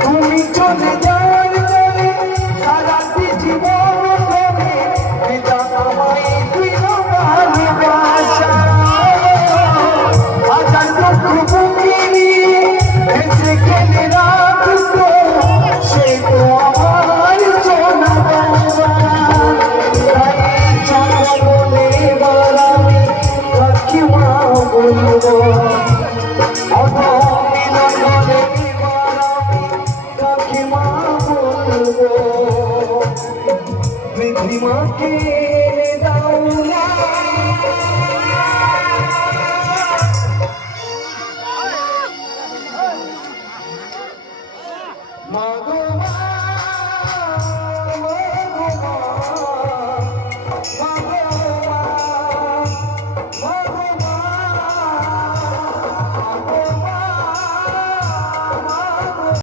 তুমি চলে যাওয়ার পরে সারাটি জীবন ধরে পিতা আমায় দিল ভালোবাসা। হাজার লক্ষ বুকে নিয়ে এসে গেলে রাখতো সে তো আমার সোনা বাবা। তাই চলো বলে এবার আমি কাকিমা বলবো, রিধিমাকে দাও না মাগো।